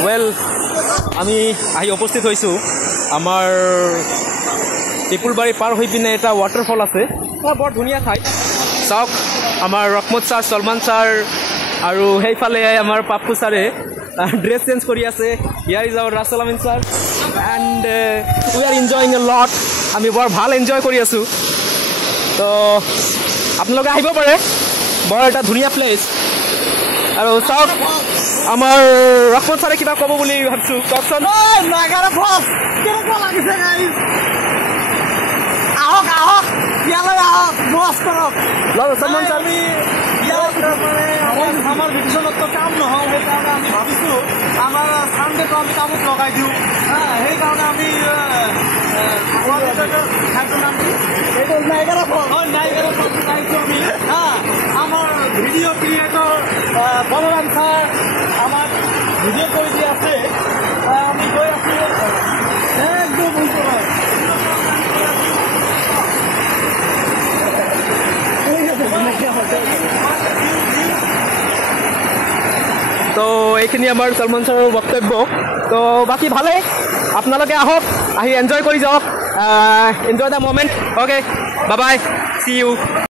well আমি আহি উপস্থিত হয়েছো আমাৰ টিপুলবাড়ি পাৰ হয়ে পিনে এটা ওয়াটাৰফল আছে বৰ ধুনীয়া ঠাই চাওক আমাৰ ৰকমত ছাৰ সলমান ছাৰ আৰু সেইফালে আমাৰ পাপ্পু ছাৰে ড্ৰেছ চেঞ্জ কৰি আছে here is our Russell Amin sir and we are enjoying a lot আমি বৰ ভাল এনজয় কৰি আছোঁ তো আপোনালোকে আহিব পাৰে বৰ এটা ধুনীয়া প্লেচ আৰু চাওক আমাৰ ৰকমত ছাৰে কিবা ক'ব বুলি ভাবিছোঁ কওকচোন আহক আহক ইয়ালৈ আহক মজ কৰক সলমান ছাৰ আমাৰ ভিডিঅ'ত কাম নহয় সেইকাৰণে আমি ভাবিছোঁ আমাৰ চানডেটো আমি কামত লগাই দিওঁ সেইকাৰণে আমি খাদ্য নাম এইটো নাইগাৰা ফল হয় নাইগাৰা ফল চাইছোঁ আমি আমাৰ ভিডিঅ' ক্ৰিয়েটৰ বলৰাম ছাৰ আমাক ভিডিঅ' কৰি দি আছে আমি গৈ আছোঁ একদম হয় তো এইখিনি আমাৰ সলমান ছাৰৰ বক্তব্য তো বাকী ভালেই আপোনালোকে আহক আহি এনজয় কৰি যাওক enjoy the moment okay bye bye see U